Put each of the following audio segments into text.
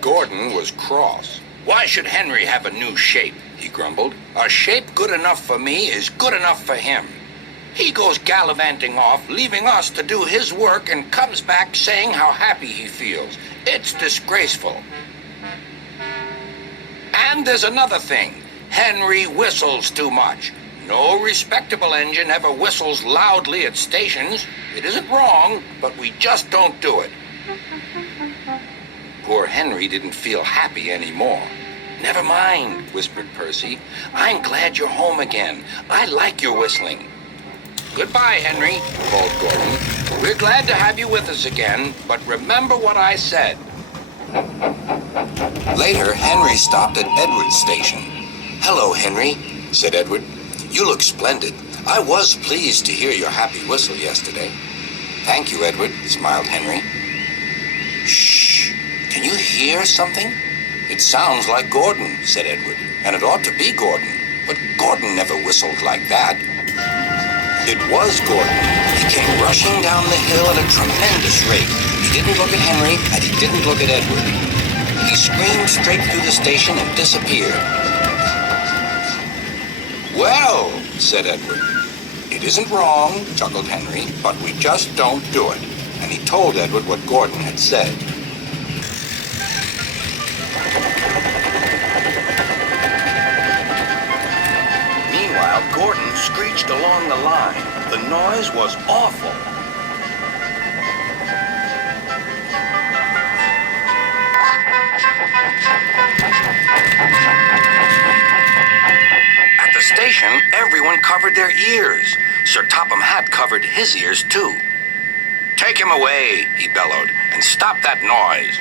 Gordon was cross. "Why should Henry have a new shape?" he grumbled. "A shape good enough for me is good enough for him. He goes gallivanting off, leaving us to do his work, and comes back saying how happy he feels. It's disgraceful. And there's another thing. Henry whistles too much. No respectable engine ever whistles loudly at stations. It isn't wrong, but we just don't do it." Poor Henry didn't feel happy anymore. "Never mind," whispered Percy. "I'm glad you're home again. I like your whistling." "Goodbye, Henry," called Gordon. "We're glad to have you with us again, but remember what I said." Later, Henry stopped at Edward's station. "Hello, Henry," said Edward. "You look splendid. I was pleased to hear your happy whistle yesterday." "Thank you, Edward," smiled Henry. "Shh! Can you hear something?" "It sounds like Gordon," said Edward, "and it ought to be Gordon. But Gordon never whistled like that." It was Gordon. He came rushing down the hill at a tremendous rate. He didn't look at Henry, and he didn't look at Edward. He screamed straight through the station and disappeared. "Well," said Edward. "It isn't wrong," chuckled Henry, "but we just don't do it." And he told Edward what Gordon had said. Meanwhile, Gordon screeched along the line. The noise was awful. At the station, everyone covered their ears. Sir Topham Hatt covered his ears, too. "Take him away," he bellowed, "and stop that noise."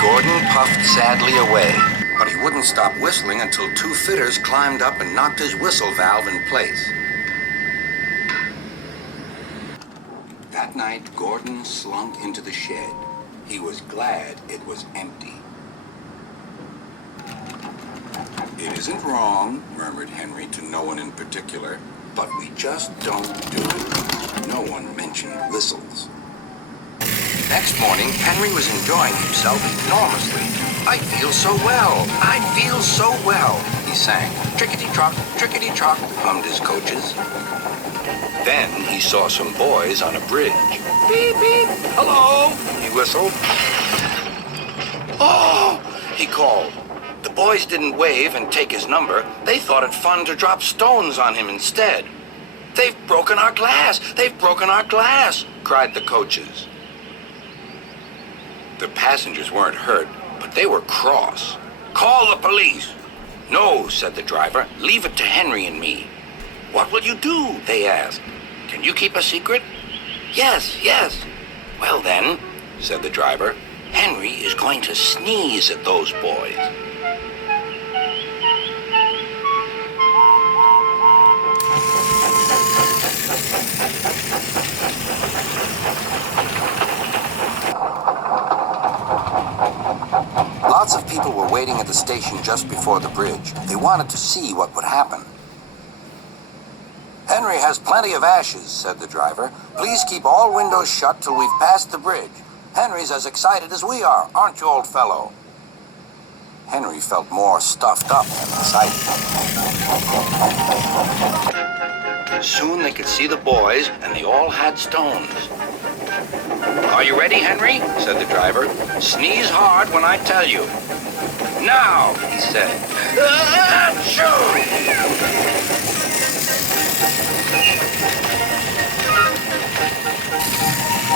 Gordon puffed sadly away, but he wouldn't stop whistling until two fitters climbed up and knocked his whistle valve in place. That night, Gordon slunk into the shed. He was glad it was empty. "It isn't wrong," murmured Henry to no one in particular, "but we just don't do it." No one mentioned whistles. Next morning, Henry was enjoying himself enormously. "I feel so well, I feel so well," he sang. "Trickety-trock, trickety-trock," hummed his coaches. Then he saw some boys on a bridge. "Beep, beep, hello," he whistled. "Oh," he called. The boys didn't wave and take his number. They thought it fun to drop stones on him instead. "They've broken our glass! They've broken our glass!" cried the coaches. The passengers weren't hurt, but they were cross. "Call the police." "No," said the driver. "Leave it to Henry and me." "What will you do?" they asked. "Can you keep a secret?" "Yes, yes." "Well then," said the driver, "Henry is going to sneeze at those boys." Lots of people were waiting at the station just before the bridge. They wanted to see what would happen. "Henry has plenty of ashes," said the driver. "Please keep all windows shut till we've passed the bridge. Henry's as excited as we are, aren't you, old fellow?" Henry felt more stuffed up than excited. Soon they could see the boys, and they all had stones. "Are you ready, Henry?" said the driver. "Sneeze hard when I tell you." "Now," he said. Achoo!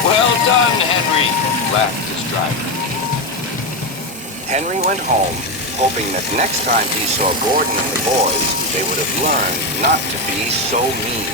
"Well done, Henry," laughed his driver. Henry went home, hoping that next time he saw Gordon and the boys, they would have learned not to be so mean.